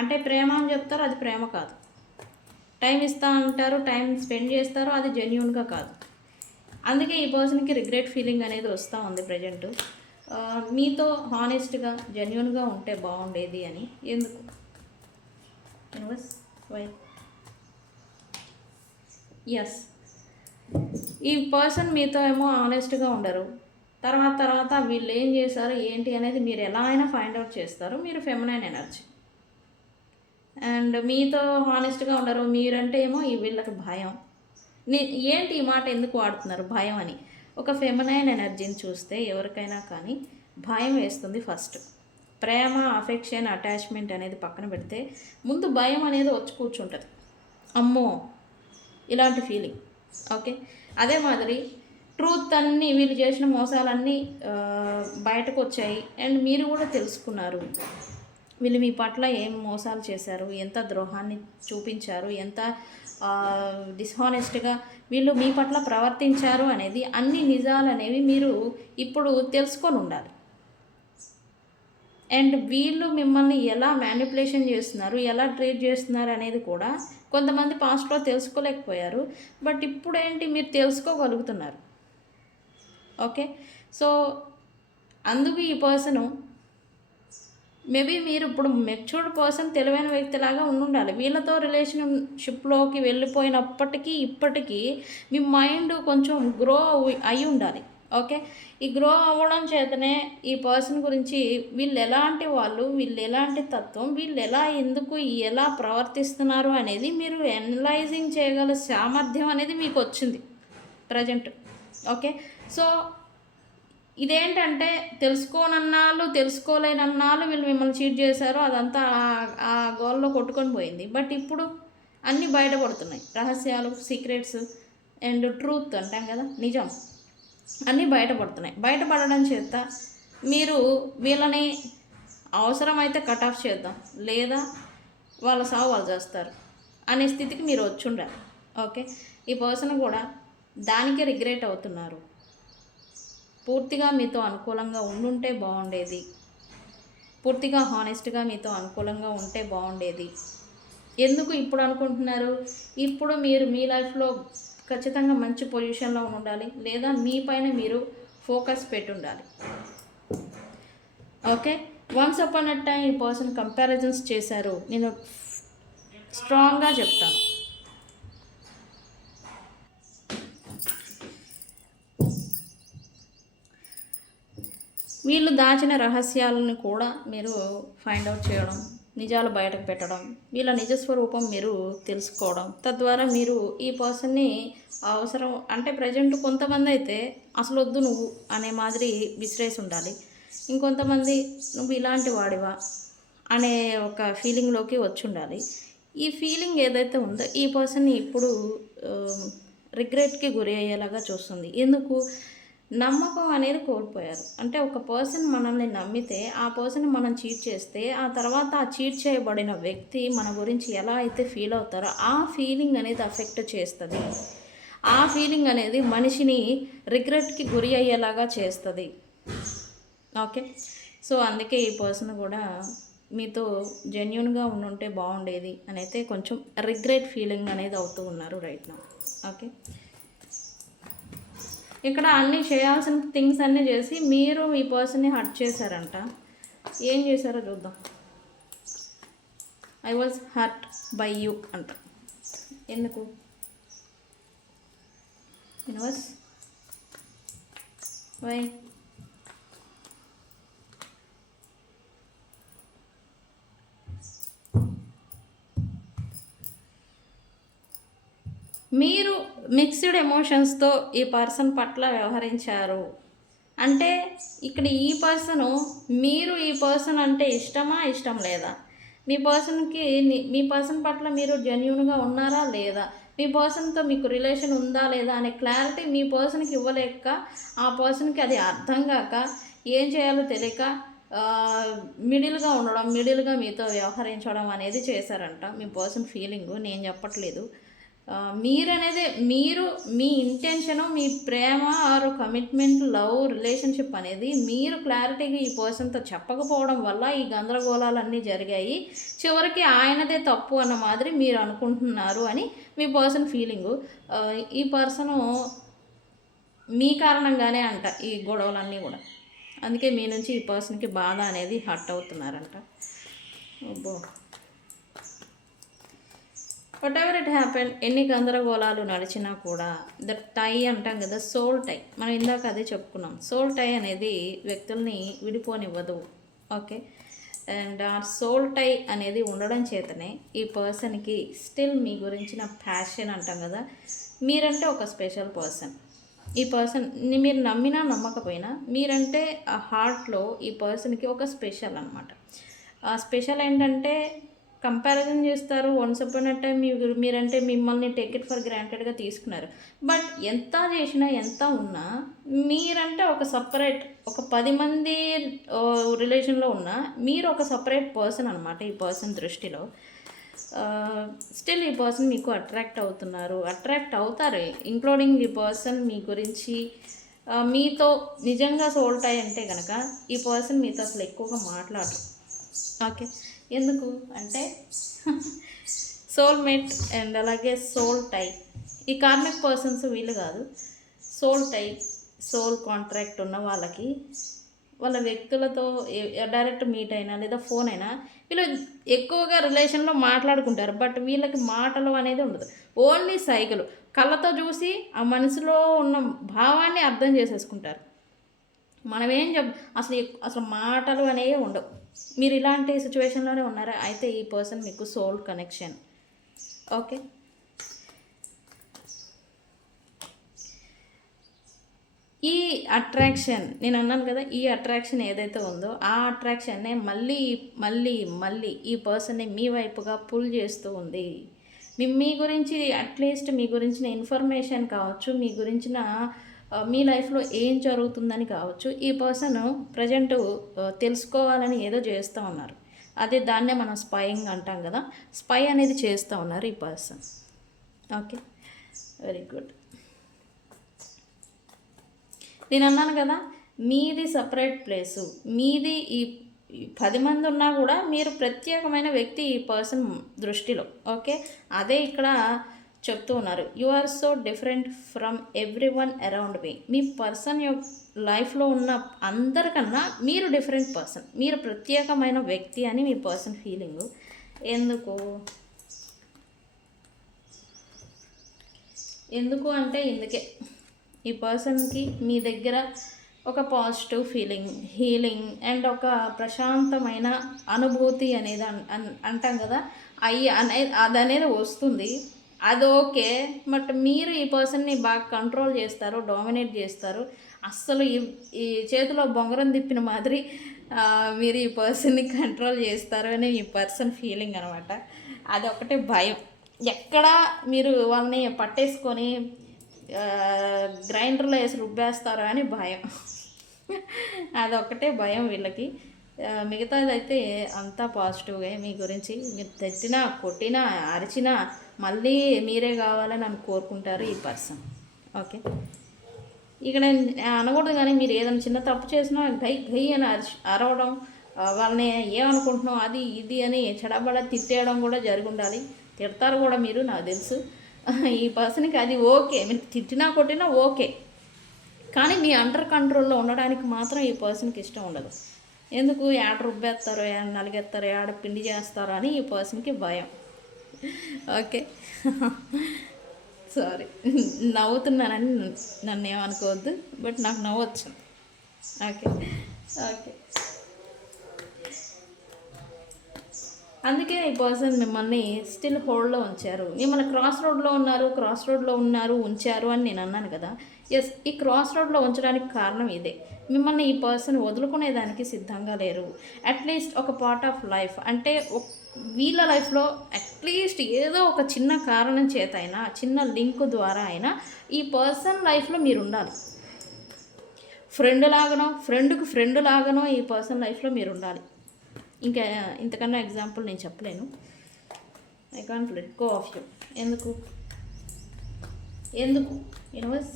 అంటే ప్రేమ అని చెప్తారు, అది ప్రేమ కాదు. టైం ఇస్తా అంటారు, టైం స్పెండ్ చేస్తారు, అది జెన్యూన్గా కాదు. అందుకే ఈ పర్సన్కి రిగ్రెట్ ఫీలింగ్ అనేది వస్తూ ఉంది ప్రజెంట్. మీతో హానెస్ట్గా జెన్యూన్గా ఉంటే బాగుండేది అని. ఎందుకు, వై, ఎస్, ఈ పర్సన్ మీతో ఏమో ఆనెస్ట్గా ఉండరు, తర్వాత వీళ్ళు ఏం చేశారు ఏంటి అనేది మీరు ఎలా అయినా ఫైండ్ అవుట్ చేస్తారు. మీరు ఫెమినైన్ ఎనర్జీ అండ్ మీతో హానెస్ట్గా ఉండరు. మీరంటే ఏమో వీళ్ళకి భయం. ఏంటి ఈ మాట ఎందుకు వాడుతున్నారు, భయం అని. ఒక ఫెమినైన్ ఎనర్జీని చూస్తే ఎవరికైనా కానీ భయం వేస్తుంది ఫస్ట్. ప్రేమ, అఫెక్షన్, అటాచ్మెంట్ అనేది పక్కన పెడితే ముందు భయం అనేది వచ్చి కూర్చుంటుంది, అమ్మో ఇలాంటి ఫీలింగ్. ఓకే, అదే మాదిరి ట్రూత్ అన్నీ, వీళ్ళు చేసిన మోసాలన్నీ బయటకు వచ్చాయి అండ్ మీరు కూడా తెలుసుకున్నారు వీళ్ళు మీ పట్ల ఏం మోసాలు చేశారు, ఎంత ద్రోహాన్ని చూపించారు, ఎంత డిస్హానెస్ట్గా వీళ్ళు మీ పట్ల ప్రవర్తించారు అనేది, అన్ని నిజాలు అనేవి మీరు ఇప్పుడు తెలుసుకొని ఉండాలి. అండ్ వీళ్ళు మిమ్మల్ని ఎలా మ్యానిపులేషన్ చేస్తున్నారు, ఎలా ట్రీట్ చేస్తున్నారు అనేది కూడా కొంతమంది పాస్ట్లో తెలుసుకోలేకపోయారు. బట్ ఇప్పుడు ఏంటి, మీరు తెలుసుకోగలుగుతున్నారు. ఓకే, సో అందుకు ఈ పర్సను మేబీ మీరు ఇప్పుడు మెచ్యూర్డ్ పర్సన్, తెలివైన వ్యక్తిలాగా ఉండాలి. వీళ్ళతో రిలేషన్‌షిప్‌లోకి వెళ్ళిపోయినప్పటికీ, ఇప్పటికీ మీ మైండ్ కొంచెం గ్రో అయ్యి ఉండాలి. ఓకే. ఈ గ్రో అవ్వడం చేతనే ఈ పర్సన్ గురించి వీళ్ళు ఎలాంటి వాళ్ళు, వీళ్ళు ఎలాంటి తత్వం, వీళ్ళు ఎలా, ఎందుకు, ఎలా ప్రవర్తిస్తున్నారు అనేది మీరు అనలైజింగ్ చేయగల సామర్థ్యం అనేది మీకు వచ్చింది ప్రజెంట్. ఓకే. సో ఇదేంటంటే తెలుసుకోనన్నాళ్ళు, తెలుసుకోలేనన్నాళ్ళు వీళ్ళు మిమ్మల్ని చీట్ చేశారు. అదంతా ఆ గోల్లో కొట్టుకొని పోయింది. బట్ ఇప్పుడు అన్నీ బయటపడుతున్నాయి. రహస్యాలు, సీక్రెట్స్ అండ్ ట్రూత్ అంటాం కదా, నిజం, అన్నీ బయటపడుతున్నాయి. బయటపడడం చేత మీరు వీళ్ళని అవసరమైతే కట్ ఆఫ్ చేద్దాం, లేదా వాళ్ళ సావు వాళ్ళు చేస్తారు అనే స్థితికి మీరు వచ్చి ఉండాలి. ఓకే. ఈ పర్సన్ కూడా దానికే రిగ్రెట్ అవుతున్నారు. పూర్తిగా మీతో అనుకూలంగా ఉండుంటే బాగుండేది, పూర్తిగా హానెస్ట్గా మీతో అనుకూలంగా ఉంటే బాగుండేది. ఎందుకు ఇప్పుడు అనుకుంటున్నారు? ఇప్పుడు మీరు మీ లైఫ్లో ఖచ్చితంగా మంచి పొజిషన్లో ఉండాలి, లేదా మీ పైన మీరు ఫోకస్ పెట్టి ఉండాలి. Okay. Once upon a time ఈ పర్సన్ కంపారిజన్స్ చేశారు. నేను స్ట్రాంగ్గా చెప్తాను, వీళ్ళు దాచిన రహస్యాలను కూడా మీరు ఫైండ్ అవుట్ చేయడం, నిజాలు బయటకు పెట్టడం, వీళ్ళ నిజస్వరూపం మీరు తెలుసుకోవడం, తద్వారా మీరు ఈ పర్సన్ని అవసరం అంటే ప్రజెంట్ కొంతమంది అయితే అసలు వద్దు నువ్వు అనే మాదిరి విసిరేసి ఉండాలి. ఇంకొంతమంది నువ్వు ఇలాంటి వాడివా అనే ఒక ఫీలింగ్లోకి వచ్చి ఉండాలి. ఈ ఫీలింగ్ ఏదైతే ఉందో ఈ పర్సన్ని ఇప్పుడు రిగ్రెట్కి గురి అయ్యేలాగా చూస్తుంది. ఎందుకు? నమ్మకం అనేది కోల్పోయారు. అంటే ఒక పర్సన్ మనల్ని నమ్మితే, ఆ పర్సన్ మనం చీట్ చేస్తే, ఆ తర్వాత ఆ చీట్ చేయబడిన వ్యక్తి మన గురించి ఎలా అయితే ఫీల్ అవుతారో ఆ ఫీలింగ్ అనేది అఫెక్ట్ చేస్తుంది. ఆ ఫీలింగ్ అనేది మనిషిని రిగ్రెట్కి గురి అయ్యేలాగా చేస్తుంది. ఓకే. సో అందుకే ఈ పర్సన్ కూడా మీతో జెన్యూన్గా ఉండుంటే బాగుండేది అని అయితే కొంచెం రిగ్రెట్ ఫీలింగ్ అనేది అవుతూ ఉన్నారు రైట్ నౌ. ఓకే. ఇక్కడ అన్నీ చేయాల్సిన థింగ్స్ అన్నీ చేసి మీరు ఈ పర్సన్ని హర్ట్ చేశారంట. ఏం చేశారో చూద్దాం. I was hurt by you అంట. ఎందుకు? Universe why? మీరు మిక్స్డ్ ఎమోషన్స్తో ఈ పర్సన్ పట్ల వ్యవహరించారు. అంటే ఇక్కడ ఈ పర్సను, మీరు ఈ పర్సన్ అంటే ఇష్టమా, ఇష్టం లేదా, మీ పర్సన్ పట్ల మీరు జెన్యూన్గా ఉన్నారా లేదా, మీ పర్సన్తో మీకు రిలేషన్ ఉందా లేదా అనే క్లారిటీ మీ పర్సన్కి ఇవ్వలేక, ఆ పర్సన్కి అది అర్థం కాక, ఏం చేయాలో తెలియక మిడిల్గా ఉండడం, మిడిల్గా మీతో వ్యవహరించడం అనేది చేశారంట. మీ పర్సన్ ఫీలింగు, నేను చెప్పట్లేదు. మీరు మీ ఇంటెన్షను, మీ ప్రేమ ఆర్ కమిట్మెంట్, లవ్, రిలేషన్షిప్ అనేది మీరు క్లారిటీగా ఈ పర్సన్తో చెప్పకపోవడం వల్ల ఈ గందరగోళాలన్నీ జరిగాయి. చివరికి ఆయనదే తప్పు అన్న మాదిరి మీరు అనుకుంటున్నారు అని మీ పర్సన్ ఫీలింగు. ఈ పర్సను మీ కారణంగానే అంట ఈ గొడవలన్నీ కూడా. అందుకే మీ నుంచి ఈ పర్సన్కి బాధ అనేది హర్ట్ అవుతున్నారంట. అబ్బో. వాట్ ఎవర్ ఇట్ హ్యాపెన్, ఎన్ని గందరగోళాలు నడిచినా కూడా ద టై అంటాం కదా, సోల్ టై, మనం ఇందాక అదే చెప్పుకున్నాం. సోల్ టై అనేది వ్యక్తుల్ని విడిపోనివ్వదు. ఓకే. అండ్ ఆ సోల్ టై అనేది ఉండడం చేతనే ఈ పర్సన్కి స్టిల్ మీ గురించిన ప్యాషన్ అంటాం కదా, మీరంటే ఒక స్పెషల్ పర్సన్. ఈ పర్సన్ని మీరు నమ్మినా నమ్మకపోయినా మీరంటే ఆ హార్ట్లో ఈ పర్సన్కి ఒక స్పెషల్ అనమాట. ఆ స్పెషల్ ఏంటంటే కంపారిజన్ చేస్తారు. వన్స్ అపాన్ ఎ టైం మీరంటే మిమ్మల్ని టేక్ ఇట్ ఫర్ గ్రాంటెడ్గా తీసుకున్నారు. బట్ ఎంత చేసినా ఎంత ఉన్నా మీరంటే ఒక సపరేట్, ఒక 10 మంది రిలేషన్లో ఉన్నా మీరు ఒక సపరేట్ పర్సన్ అనమాట ఈ పర్సన్ దృష్టిలో. స్టిల్ ఈ పర్సన్ మీకు అట్రాక్ట్ అవుతారు, ఇంక్లూడింగ్ ఈ పర్సన్ మీ గురించి మీతో నిజంగా సోల్ టై అంటే కనుక ఈ పర్సన్ మీతో అసలు ఎక్కువగా మాట్లాడరు. ఓకే. ఎందుకు అంటే సోల్మేట్ అండ్ అలాగే సోల్ టై, ఈ కార్మిక్ పర్సన్స్ వీళ్ళు కాదు. సోల్ టై, సోల్ కాంట్రాక్ట్ ఉన్న వాళ్ళకి వాళ్ళ వ్యక్తులతో డైరెక్ట్ మీట్ అయినా లేదా ఫోన్ అయినా వీళ్ళు ఎక్కువగా రిలేషన్లో మాట్లాడుకుంటారు. బట్ వీళ్ళకి మాటలు అనేది ఉండదు. ఓన్లీ సైగలు, కళ్ళతో చూసి ఆ మనసులో ఉన్న భావాన్ని అర్థం చేసేసుకుంటారు. మనమేం అసలు మాటలు అనేవి ఉండవు. మీరు ఇలాంటి సిచ్యువేషన్లోనే ఉన్నారా? అయితే ఈ పర్సన్ మీకు సోల్ కనెక్షన్. ఓకే, ఈ అట్రాక్షన్ నేను అన్నాను కదా, ఈ అట్రాక్షన్ ఏదైతే ఉందో ఆ అట్రాక్షన్నే మళ్ళీ మళ్ళీ మళ్ళీ ఈ పర్సన్ని మీ వైపుగా పుల్ చేస్తూ ఉంది. మీ గురించి అట్లీస్ట్ మీ గురించిన ఇన్ఫర్మేషన్ కావచ్చు, మీ గురించిన మీ లైఫ్లో ఏం జరుగుతుందని కావచ్చు, ఈ పర్సన్ ప్రజెంట్ తెలుసుకోవాలని ఏదో చేస్తూ ఉన్నారు. అదే దాన్నే మనం స్పైయింగ్ అంటాం కదా, స్పై అనేది చేస్తూ ఉన్నారు ఈ పర్సన్. Okay, very good. నేను అన్నాను కదా, మీది సపరేట్ ప్లేసు, మీది ఈ 10 మంది ఉన్నా కూడా మీరు ప్రత్యేకమైన వ్యక్తి ఈ పర్సన్ దృష్టిలో. ఓకే, అదే ఇక్కడ చెప్తూ ఉన్నారు. You are so different from everyone around me. మీ పర్సన్ లైఫ్లో ఉన్న అందరికన్నా మీరు డిఫరెంట్ పర్సన్, మీరు ప్రత్యేకమైన వ్యక్తి అని మీ పర్సన్ ఫీలింగు. ఎందుకు అంటే ఇందుకే ఈ పర్సన్కి మీ దగ్గర ఒక పాజిటివ్ ఫీలింగ్, హీలింగ్ అండ్ ఒక ప్రశాంతమైన అనుభూతి అనేది అంటాం కదా, అదనేది వస్తుంది. అది ఓకే, బట్ మీరు ఈ పర్సన్ని బాగా కంట్రోల్ చేస్తారు, డామినేట్ చేస్తారు. అస్సలు ఈ చేతిలో బొంగరం తిప్పిన మాదిరి మీరు ఈ పర్సన్ని కంట్రోల్ చేస్తారు అని ఈ పర్సన్ ఫీలింగ్ అనమాట. అదొకటే భయం. ఎక్కడ మీరు వాళ్ళని పట్టేసుకొని గ్రైండర్లో వేసి రుబ్బేస్తారా అని భయం. అదొక్కటే భయం వీళ్ళకి. మిగతాదైతే అంతా పాజిటివ్గా మీ గురించి. మీరు తిట్టినా, కొట్టినా, అరిచినా మళ్ళీ మీరే కావాలని నన్ను కోరుకుంటారు ఈ పర్సన్. ఓకే, ఇక్కడ అనకూడదు, కానీ మీరు ఏదైనా చిన్న తప్పు చేసినా గై గై అని అరవడం, వాళ్ళని ఏమనుకుంటున్నాం అది ఇది అని చెడబడ తిట్టేయడం కూడా జరిగి ఉండాలి. తిడతారు కూడా మీరు, నాకు తెలుసు. ఈ పర్సన్కి అది ఓకే, మీరు తిట్టినా కొట్టినా ఓకే, కానీ మీ అండర్ కంట్రోల్లో ఉండడానికి మాత్రం ఈ పర్సన్కి ఇష్టం ఉండదు. ఎందుకు ఏడ రుబ్బేస్తారో, ఏడ నలిగేస్తారో, ఏడ పిండి చేస్తారో అని ఈ పర్సన్కి భయం. ఓకే, సారీ నవ్వుతున్నానని నన్ను ఏమనుకోవద్దు, బట్ నాకు నవ్వచ్చు. ఓకే ఓకే, అందుకే ఈ పర్సన్ మిమ్మల్ని స్టిల్ హోల్డ్లో ఉంచారు. మిమ్మల్ని క్రాస్ రోడ్లో ఉన్నారు ఉంచారు అని నేను అన్నాను కదా. ఎస్, ఈ క్రాస్ రోడ్లో ఉంచడానికి కారణం ఇదే. మిమ్మల్ని ఈ పర్సన్ వదులుకునేదానికి సిద్ధంగా లేరు. అట్లీస్ట్ ఒక పార్ట్ ఆఫ్ లైఫ్ అంటే వీళ్ళ లైఫ్లో అట్లీస్ట్ ఏదో ఒక చిన్న కారణం చేత అయినా, చిన్న లింక్ ద్వారా అయినా ఈ పర్సన్ లైఫ్లో మీరు ఉండాలి. ఫ్రెండ్కి ఫ్రెండ్ లాగానో ఈ పర్సన్ లైఫ్లో మీరు ఉండాలి. ఇంకా ఇంతకన్నా ఎగ్జాంపుల్ నేను చెప్పలేను. I can't let go of you. ఎందుకు యూనివర్స్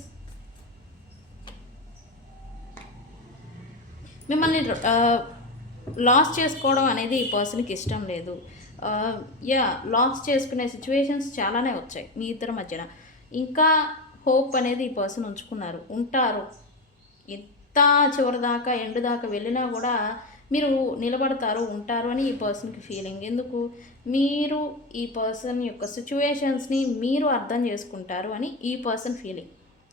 మిమ్మల్ని లాస్ చేసుకోవడం అనేది ఈ పర్సన్కి ఇష్టం లేదు. లాస్ చేసుకునే సిచ్యువేషన్స్ చాలానే వచ్చాయి మీ ఇద్దరి మధ్యన. ఇంకా హోప్ అనేది ఈ పర్సన్ ఉంటారు. ఎంత చివరి దాకా ఎండు దాకా వెళ్ళినా కూడా మీరు ఉంటారు అని ఈ పర్సన్కి ఫీలింగ్. ఎందుకు? మీరు ఈ పర్సన్ యొక్క సిచ్యువేషన్స్ని మీరు అర్థం చేసుకుంటారు అని ఈ పర్సన్ ఫీలింగ్.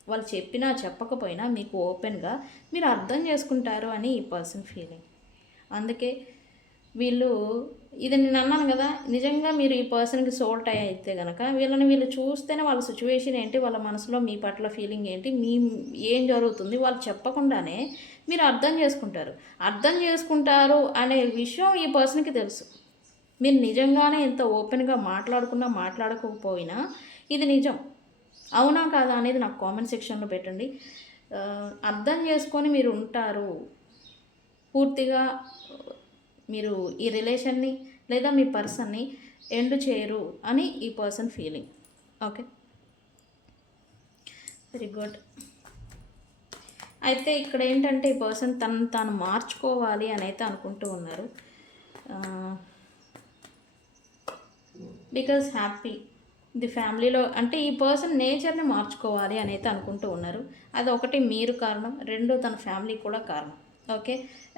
వాళ్ళు చెప్పినా చెప్పకపోయినా మీకు ఓపెన్గా మీరు అర్థం చేసుకుంటారు అని ఈ పర్సన్ ఫీలింగ్. అందుకే వీళ్ళు ఇది నేను అన్నాను కదా, నిజంగా మీరు ఈ పర్సన్కి సోల్ట్ అయితే కనుక వీళ్ళు చూస్తేనే వాళ్ళ సిచ్యువేషన్ ఏంటి, వాళ్ళ మనసులో మీ పట్ల ఫీలింగ్ ఏంటి, ఏం జరుగుతుంది వాళ్ళు చెప్పకుండానే మీరు అర్థం చేసుకుంటారు అనే విషయం ఈ పర్సన్కి తెలుసు. మీరు నిజంగానే ఎంత ఓపెన్గా మాట్లాడకపోయినా ఇది నిజం. అవునా కాదా అనేది నాకు కామెంట్ సెక్షన్లో పెట్టండి. అర్థం చేసుకొని మీరు ఉంటారు, పూర్తిగా మీరు ఈ రిలేషన్ని లేదా మీ పర్సన్ని ఎండ్ చేయరు అని ఈ person feeling. Okay, very good. అయితే ఇక్కడ ఏంటంటే ఈ పర్సన్ తాను మార్చుకోవాలి అని అయితే అనుకుంటూ ఉన్నారు. బికాజ్ హ్యాపీ ది ఫ్యామిలీలో అంటే ఈ పర్సన్ నేచర్ని మార్చుకోవాలి అని అయితే అనుకుంటూ ఉన్నారు. అది ఒకటి మీరు కారణం, రెండు తన ఫ్యామిలీ కూడా కారణం. ఓకే.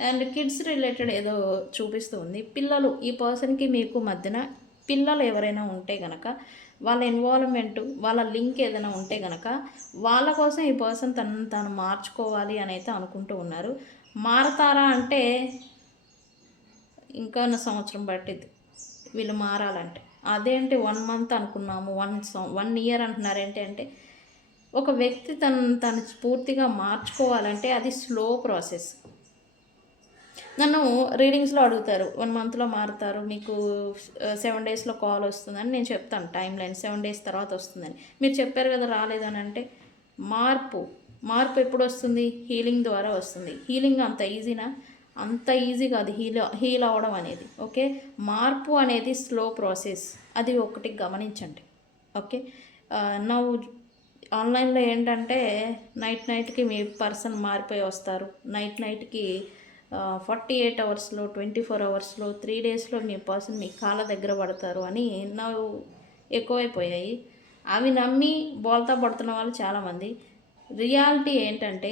అండ్ కిడ్స్ రిలేటెడ్ ఏదో చూపిస్తూ ఉంది. పిల్లలు ఈ పర్సన్‌కి మీకు మధ్యన పిల్లలు ఎవరైనా ఉంటే గనక, వాళ్ళ ఇన్వాల్వ్‌మెంటు, వాళ్ళ లింక్ ఏదైనా ఉంటే గనక, వాళ్ళ కోసం ఈ పర్సన్ తనను తాను మార్చుకోవాలి అనైతే అనుకుంటూ ఉన్నారు. మారతారా అంటే ఇంకా నా సంవత్సరం పట్టిద్ది వీళ్ళు మారాలంటే. అదేంటి 1 మంత్ అనుకున్నాము, 1 ఇయర్ అంటున్నారేంటి అంటే, ఒక వ్యక్తి తనను తను పూర్తిగా మార్చుకోవాలంటే అది స్లో ప్రాసెస్. నన్ను రీడింగ్స్‌లో అడుగుతారు. 1 మంత్‌లో మారుతారు. మీకు 7 డేస్‌లో కాల్ వస్తుందని నేను చెప్తాను టైమ్ లైన్. 7 డేస్ తర్వాత వస్తుందని. మీరు చెప్పారు కదా రాలేదని అంటే, మార్పు, మార్పు ఎప్పుడొస్తుంది? హీలింగ్ ద్వారా వస్తుంది. హీలింగ్ అంత ఈజీనా? అంత ఈజీ కాదు హీల్ అవ్వడం అనేది. ఓకే. మార్పు అనేది స్లో ప్రాసెస్. అది ఒకటి గమనించండి. ఓకే. నౌ ఆన్‌లైన్‌లో ఏంటంటే నైట్‌కి మీ పర్సన్ మారిపోయి వస్తారు. నైట్‌కి 48 అవర్స్‌లో, 24 అవర్స్‌లో, 3 డేస్‌లో మీ పర్సన్ మీ కాళ్ళ దగ్గర పడతారు అని నవ్వు ఎక్కువైపోయాయి. అవి నమ్మి బోల్తా పడుతున్న వాళ్ళు చాలామంది. రియాలిటీ ఏంటంటే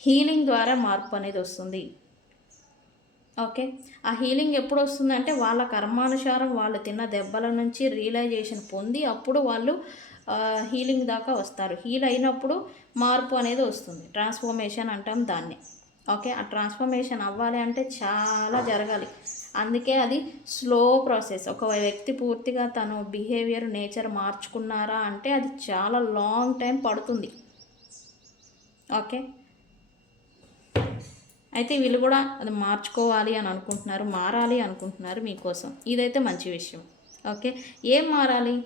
హీలింగ్ ద్వారా మార్పు అనేది వస్తుంది. ఓకే. ఆ హీలింగ్ ఎప్పుడొస్తుందంటే వాళ్ళ కర్మానుసారం వాళ్ళు తిన్న దెబ్బల నుంచి రియలైజేషన్ పొంది అప్పుడు వాళ్ళు హీలింగ్ దాకా వస్తారు. హీల్ అయినప్పుడు మార్పు అనేది వస్తుంది. ట్రాన్స్‌ఫర్మేషన్ అంటాం దాన్ని. ఓకే. ఆ ట్రాన్స్‌ఫర్మేషన్ అవ్వాలి అంటే చాలా జరగాలి. అందుకే అది స్లో ప్రాసెస్. ఒక వ్యక్తి పూర్తిగా తను బిహేవియర్, నేచర్ మార్చుకున్నారా అంటే అది చాలా లాంగ్ టైం పడుతుంది. ఓకే. అయితే వీళ్ళు కూడా అది మార్చుకోవాలి అని అనుకుంటున్నారు, మారాలి అనుకుంటున్నారు మీకోసం. ఇదైతే మంచి విషయం. ఓకే. ఏం మారాలి?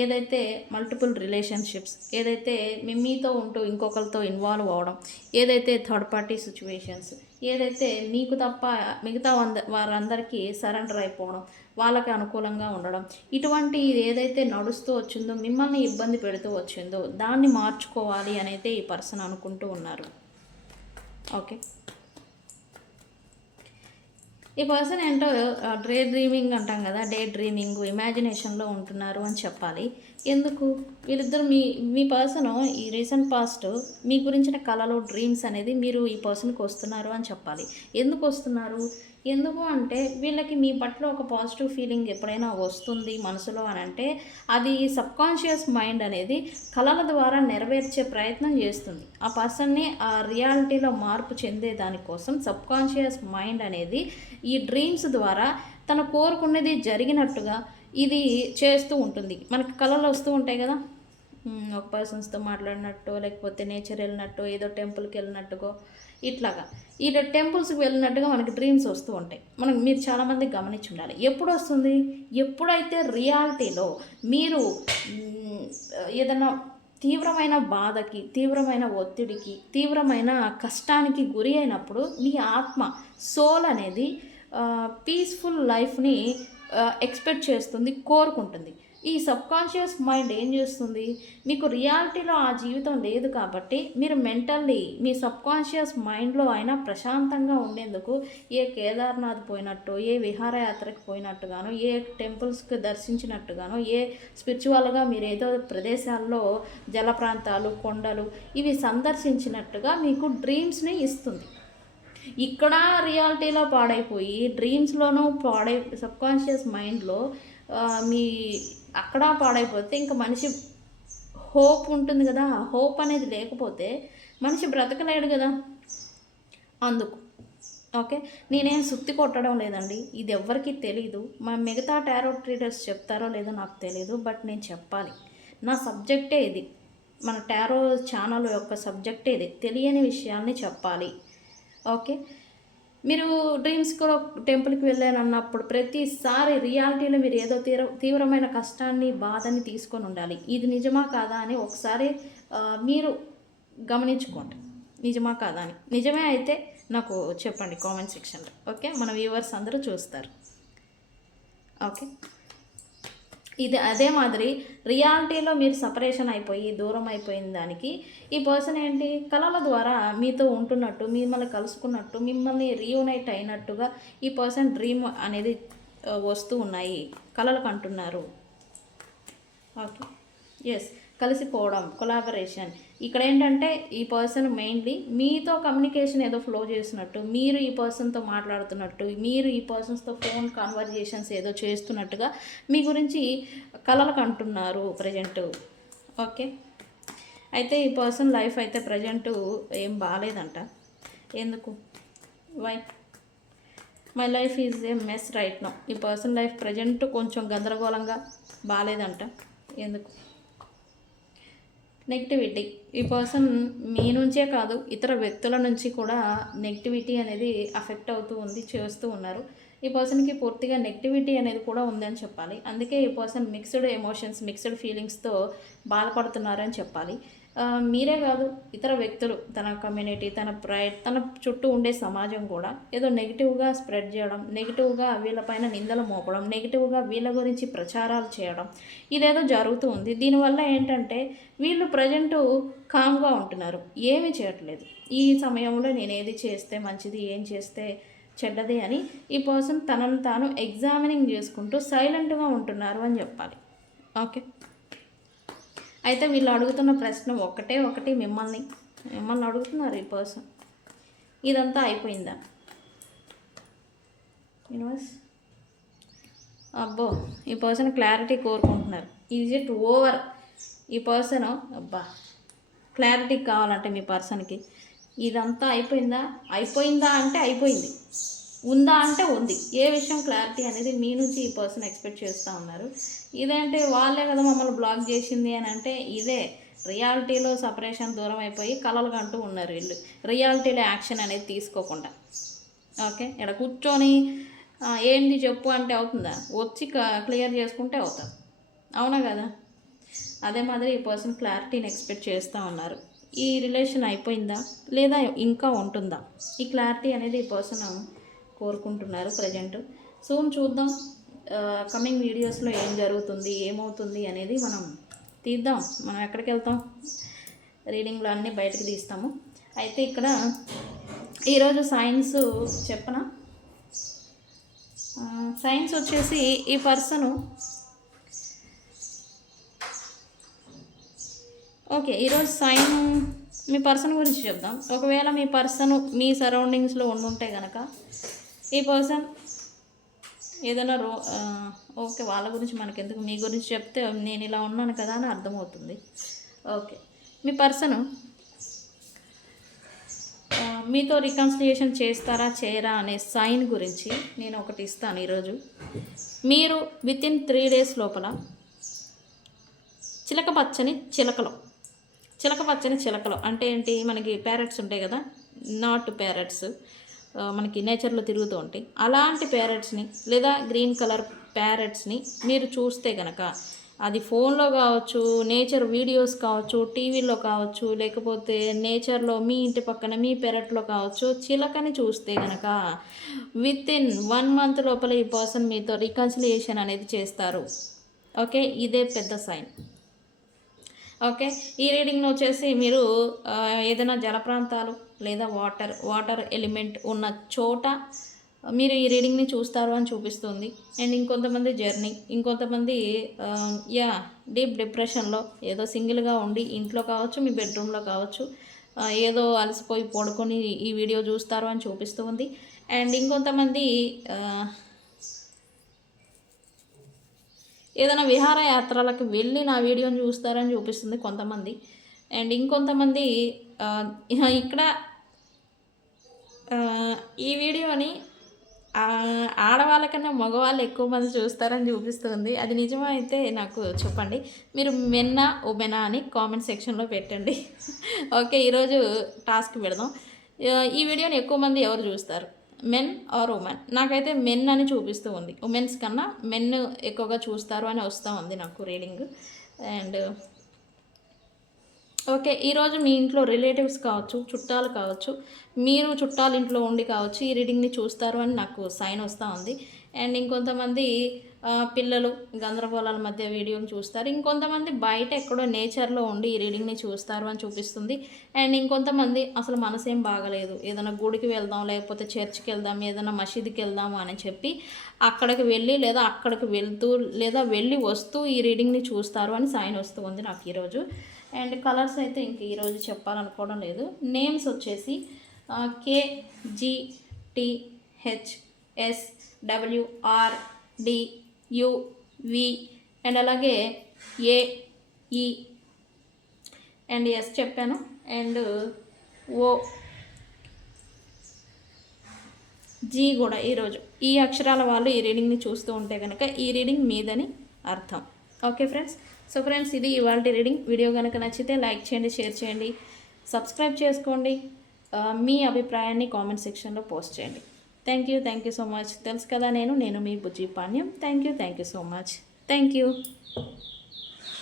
ఏదైతే మల్టిపుల్ రిలేషన్షిప్స్, ఏదైతే మీతో ఉంటూ ఇంకొకరితో ఇన్వాల్వ్ అవ్వడం, ఏదైతే థర్డ్ పార్టీ సిచ్యువేషన్స్, ఏదైతే మీకు తప్ప మిగతా వారందరికీ సరెండర్ అయిపోవడం, వాళ్ళకి అనుకూలంగా ఉండడం, ఇటువంటి ఏదైతే నడుస్తూ వచ్చిందో, మిమ్మల్ని ఇబ్బంది పెడుతూ వచ్చిందో దాన్ని మార్చుకోవాలి అనైతే ఈ పర్సన్ అనుకుంటూ ఉన్నారు. ఓకే. ఈ పర్సన్ ఏంటో డే డ్రీమింగ్ అంటాం కదా, డే డ్రీమింగ్, ఇమాజినేషన్లో ఉంటున్నారు అని చెప్పాలి. ఎందుకు? వీళ్ళిద్దరు మీ పర్సన్ ఈ రీసెంట్ పాస్ట్ మీ గురించిన కళలు, డ్రీమ్స్ అనేది మీరు ఈ పర్సన్కి వస్తున్నారు అని చెప్పాలి. ఎందుకు వస్తున్నారు? ఎందుకు అంటే వీళ్ళకి మీ పట్ల ఒక పాజిటివ్ ఫీలింగ్ ఎప్పుడైనా వస్తుంది మనసులో అని అంటే అది సబ్కాన్షియస్ మైండ్ అనేది కళల ద్వారా నెరవేర్చే ప్రయత్నం చేస్తుంది. ఆ పర్సన్ని ఆ రియాలిటీలో మార్పు చెందే దానికోసం సబ్కాన్షియస్ మైండ్ అనేది ఈ డ్రీమ్స్ ద్వారా తను కోరుకున్నది జరిగినట్టుగా ఇది చేస్తూ ఉంటుంది. మనకి కళలు వస్తూ ఉంటాయి కదా, ఒక పర్సన్స్తో మాట్లాడినట్టు, లేకపోతే నేచర్ వెళ్ళినట్టు, ఏదో టెంపుల్కి వెళ్ళినట్టుగో ఇట్లాగా ఈ టెంపుల్స్కి వెళ్ళినట్టుగా మనకి డ్రీమ్స్ వస్తూ ఉంటాయి. మీరు చాలామంది గమనించి ఉండాలి. ఎప్పుడు వస్తుంది? ఎప్పుడైతే రియాలిటీలో మీరు ఏదైనా తీవ్రమైన బాధకి, తీవ్రమైన ఒత్తిడికి, తీవ్రమైన కష్టానికి గురి అయినప్పుడు మీ ఆత్మ, సోల్ అనేది పీస్ఫుల్ లైఫ్ని ఎక్స్పెక్ట్ చేస్తుంది, కోరుకుంటుంది. ఈ సబ్కాన్షియస్ మైండ్ ఏం చేస్తుంది? మీకు రియాలిటీలో ఆ జీవితం లేదు కాబట్టి మీరు మెంటల్లీ మీ సబ్కాన్షియస్ మైండ్లో అయినా ప్రశాంతంగా ఉండేందుకు ఏ కేదార్నాథ్ పోయినట్టు, ఏ విహారయాత్రకు పోయినట్టుగాను, ఏ టెంపుల్స్కి దర్శించినట్టుగాను, ఏ స్పిరిచువల్గా మీరు ఏదో ప్రదేశాల్లో జల ప్రాంతాలు, కొండలు ఇవి సందర్శించినట్టుగా మీకు డ్రీమ్స్ని ఇస్తుంది. ఇక్కడ రియాలిటీలో పాడైపోయి డ్రీమ్స్లోనూ సబ్కాన్షియస్ మైండ్లో మీ అక్కడ పాడైపోతే ఇంకా మనిషి హోప్ ఉంటుంది కదా, హోప్ అనేది లేకపోతే మనిషి బ్రతకలేడు కదా. అందుకు ఓకే. నేనేం సుత్తి కొట్టడం లేదండి, ఇది ఎవ్వరికీ తెలీదు. మిగతా టారో ట్రీడర్స్ చెప్తారో లేదో నాకు తెలీదు, బట్ నేను చెప్పాలి. నా సబ్జెక్టే ఇది, మన టారో ఛానల్ యొక్క సబ్జెక్టే ఇది. తెలియని విషయాల్ని చెప్పాలి. ఓకే. మీరు డ్రీమ్స్కి టెంపుల్కి వెళ్ళానన్నప్పుడు ప్రతిసారి రియాలిటీలో మీరు ఏదో తీవ్రమైన కష్టాన్ని, బాధని తీసుకొని ఉండాలి. ఇది నిజమా కాదా అని ఒకసారి మీరు గమనించుకోండి. నిజమా కాదా అని. నిజమే అయితే నాకు చెప్పండి కామెంట్ సెక్షన్లో. ఓకే. మన వ్యూవర్స్ అందరూ చూస్తారు. ఓకే. ఇది అదే మాదిరి రియాలిటీలో మీరు సపరేషన్ అయిపోయి దూరం అయిపోయిన దానికి ఈ పర్సన్ ఏంటి కళల ద్వారా మీతో ఉంటున్నట్టు, మిమ్మల్ని కలుసుకున్నట్టు, మిమ్మల్ని రీయూనైట్ అయినట్టుగా ఈ పర్సన్ డ్రీమ్ అనేది వస్తూ ఉన్నాయి, కళలు కంటున్నారు. ఓకే. ఎస్. కలిసిపోవడం, కొలాబరేషన్, ఇక్కడ ఏంటంటే ఈ పర్సన్ మెయిన్లీ మీతో కమ్యూనికేషన్ ఏదో ఫ్లో చేసినట్టు, మీరు ఈ పర్సన్తో మాట్లాడుతున్నట్టు, మీరు ఈ పర్సన్స్తో ఫోన్ కాన్వర్జేషన్స్ ఏదో చేస్తున్నట్టుగా మీ గురించి కలలు కంటున్నారు ప్రజెంటు. ఓకే, అయితే ఈ పర్సన్ లైఫ్ అయితే ప్రజెంటు ఏం బాగాలేదంట. ఎందుకు? Why? My life is a mess right now. ఈ పర్సన్ లైఫ్ ప్రజెంట్ కొంచెం గందరగోళంగా బాగాలేదంట. ఎందుకు? నెగిటివిటీ. ఈ పర్సన్ మీ నుంచే కాదు ఇతర వ్యక్తుల నుంచి కూడా నెగిటివిటీ అనేది అఫెక్ట్ అవుతూ ఉంది, చేస్తూ ఉన్నారు. ఈ పర్సన్కి పూర్తిగా నెగిటివిటీ అనేది కూడా ఉందని చెప్పాలి. అందుకే ఈ పర్సన్ మిక్స్డ్ ఎమోషన్స్, మిక్స్డ్ ఫీలింగ్స్తో బాధపడుతున్నారని చెప్పాలి. మీరే కాదు ఇతర వ్యక్తులు, తన కమ్యూనిటీ, తన ప్రైడ్, తన చుట్టూ ఉండే సమాజం కూడా ఏదో నెగిటివ్గా స్ప్రెడ్ చేయడం, నెగిటివ్గా వీళ్ళపైన నిందలు మోపడం, నెగిటివ్గా వీళ్ళ గురించి ప్రచారాలు చేయడం, ఇదేదో జరుగుతూ ఉంది. దీనివల్ల ఏంటంటే వీళ్ళు ప్రజెంటు కామ్గా ఉంటున్నారు, ఏమీ చేయట్లేదు. ఈ సమయంలో నేను ఏది చేస్తే మంచిది, ఏం చేస్తే చెడ్డది అని ఈ పర్సన్ తనను తాను ఎగ్జామినింగ్ చేసుకుంటూ సైలెంట్గా ఉంటున్నారు అని చెప్పాలి. ఓకే, అయితే వీళ్ళు అడుగుతున్న ప్రశ్న ఒకటి మిమ్మల్ని అడుగుతున్నారు ఈ పర్సన్. ఇదంతా అయిపోయిందా యూనివర్స్? అబ్బో, ఈ పర్సన్ క్లారిటీ కోరుకుంటున్నారు. Is it over? ఈ పర్సన్ అబ్బా క్లారిటీ కావాలంటే మీ పర్సన్కి ఇదంతా అయిపోయిందా? అయిపోయిందా అంటే అయిపోయింది, ఉందా అంటే ఉంది. ఏ విషయం క్లారిటీ అనేది మీ నుంచి ఈ పర్సన్ ఎక్స్పెక్ట్ చేస్తూ ఉన్నారు. ఇదంటే వాళ్ళే కదా మమ్మల్ని బ్లాక్ చేసింది అని అంటే ఇదే. రియాలిటీలో సపరేషన్ దూరం అయిపోయి కలలు కంటూ ఉన్నారు వీళ్ళు, రియాలిటీలో యాక్షన్ అనేది తీసుకోకుండా. ఓకే, ఇక్కడ కూర్చొని ఏంటి చెప్పు అంటే అవుతుందా? వచ్చి క్లియర్ చేసుకుంటే అవుతాం, అవునా కదా? అదే మాదిరి ఈ పర్సన్ క్లారిటీని ఎక్స్పెక్ట్ చేస్తూ ఉన్నారు. ఈ రిలేషన్ అయిపోయిందా లేదా ఇంకా ఉంటుందా? ఈ క్లారిటీ అనేది ఈ పర్సన్ కోరుకుంటున్నారు ప్రజెంట్. సూన్ చూద్దాం కమింగ్ వీడియోస్లో ఏం జరుగుతుంది, ఏమవుతుంది అనేది మనం తీద్దాం. మనం ఎక్కడికి వెళ్తాం, రీడింగ్లో అన్నీ బయటకు తీస్తాము. అయితే ఇక్కడ ఈరోజు సైన్స్ చెప్పనా? సైన్స్ వచ్చేసి ఈ పర్సను ఓకే, ఈరోజు సైన్ మీ పర్సన్ గురించి చెప్దాం. ఒకవేళ మీ పర్సన్ మీ సరౌండింగ్స్లో ఉండుంటే కనుక ఈ పర్సన్ ఏదైనా ఓకే, వాళ్ళ గురించి మనకెందుకు, మీ గురించి చెప్తే నేను ఇలా ఉన్నాను కదా అని అర్థమవుతుంది. ఓకే, మీ పర్సను మీతో రికన్సిలియేషన్ చేస్తారా చేయరా అనే సైన్ గురించి నేను ఒకటి ఇస్తాను ఈరోజు. మీరు వితిన్ 3 days లోపల చిలకపచ్చని చిలకలు అంటే ఏంటి? మనకి ప్యారెట్స్ ఉంటాయి కదా, నాటు ప్యారెట్స్ మనకి నేచర్లో తిరుగుతూ ఉంటాయి. అలాంటి ప్యారెట్స్ని లేదా గ్రీన్ కలర్ ప్యారెట్స్ని మీరు చూస్తే కనుక, అది ఫోన్లో కావచ్చు, నేచర్ వీడియోస్ కావచ్చు, టీవీలో కావచ్చు, లేకపోతే నేచర్లో మీ ఇంటి పక్కన మీ పెరట్లో కావచ్చు, చిలకని చూస్తే కనుక వితిన్ 1 month లోపల ఈ పర్సన్ మీతో రికన్సిలియేషన్ అనేది చేస్తారు. ఓకే, ఇదే పెద్ద సైన్. ఓకే, ఈ రీడింగ్లో వచ్చేసి మీరు ఏదైనా జల ప్రాంతాలు లేదా వాటర్ ఎలిమెంట్ ఉన్న చోట మీరు ఈ రీడింగ్ని చూస్తారు అని చూపిస్తుంది. అండ్ ఇంకొంతమంది జర్నీ, ఇంకొంతమంది డీప్ డిప్రెషన్లో ఏదో సింగిల్గా ఉండి ఇంట్లో కావచ్చు, మీ బెడ్రూమ్లో కావచ్చు, ఏదో అలసిపోయి పడుకొని ఈ వీడియో చూస్తారు అని చూపిస్తూ ఉంది. అండ్ ఇంకొంతమంది ఏదైనా విహారయాత్రలకు వెళ్ళి నా వీడియోని చూస్తారని చూపిస్తుంది కొంతమంది. అండ్ ఇంకొంతమంది ఇక్కడ ఈ వీడియోని ఆడవాళ్ళకన్నా మగవాళ్ళు ఎక్కువ మంది చూస్తారని చూపిస్తుంది. అది నిజమైతే నాకు చెప్పండి. మీరు మెన్నా ఉమెనా అని కామెంట్ సెక్షన్లో పెట్టండి. ఓకే, ఈరోజు టాస్క్ పెడదాం. ఈ వీడియోని ఎక్కువ మంది ఎవరు చూస్తారు, మెన్ ఆర్ ఉమెన్? నాకైతే మెన్ అని చూపిస్తూ ఉంది. ఉమెన్స్ కన్నా మెన్ ఎక్కువగా చూస్తారు అని వస్తూ ఉంది నాకు రీడింగ్. అండ్ ఓకే, ఈరోజు మీ ఇంట్లో రిలేటివ్స్ కావచ్చు, చుట్టాలు కావచ్చు, మీరు చుట్టాలు ఇంట్లో ఉండి కావచ్చు ఈ రీడింగ్ని చూస్తారు అని నాకు సైన్ వస్తూ ఉంది. అండ్ ఇంకొంతమంది పిల్లలు గందరగోళాల మధ్య వీడియోని చూస్తారు. ఇంకొంతమంది బయట ఎక్కడో నేచర్లో ఉండి ఈ రీడింగ్ని చూస్తారు అని చూపిస్తుంది. అండ్ ఇంకొంతమంది అసలు మనసేం బాగలేదు, ఏదైనా గుడికి వెళ్దాం, లేకపోతే చర్చ్కి వెళ్దాం, ఏదైనా మసీదుకి వెళ్దాము అని చెప్పి అక్కడికి వెళ్ళి లేదా అక్కడికి వెళ్తూ లేదా వెళ్ళి వస్తూ ఈ రీడింగ్ని చూస్తారు అని సైన్ వస్తుంది నాకు ఈరోజు. అండ్ కలర్స్ అయితే ఇంక ఈరోజు చెప్పాలనుకోవడం లేదు. నేమ్స్ వచ్చేసి KGTHSWRDUV అండ్ అలాగే AE అండ్ ఎస్ చెప్పాను. అండ్ జీ కూడా ఈరోజు ఈ అక్షరాల వాళ్ళు ఈ రీడింగ్ని చూస్తూ ఉంటే కనుక ఈ రీడింగ్ మీదని అర్థం. Okay friends. సో ఫ్రెండ్స్, ఇది ఇవాళ రీడింగ్. వీడియో కనుక నచ్చితే లైక్ చేయండి, షేర్ చేయండి, సబ్స్క్రైబ్ చేసుకోండి. మీ అభిప్రాయాన్ని కామెంట్ సెక్షన్లో పోస్ట్ చేయండి. Thank you so much. తెలుసు కదా, నేను మీ Bujji Panyam. Thank you so much. Thank you.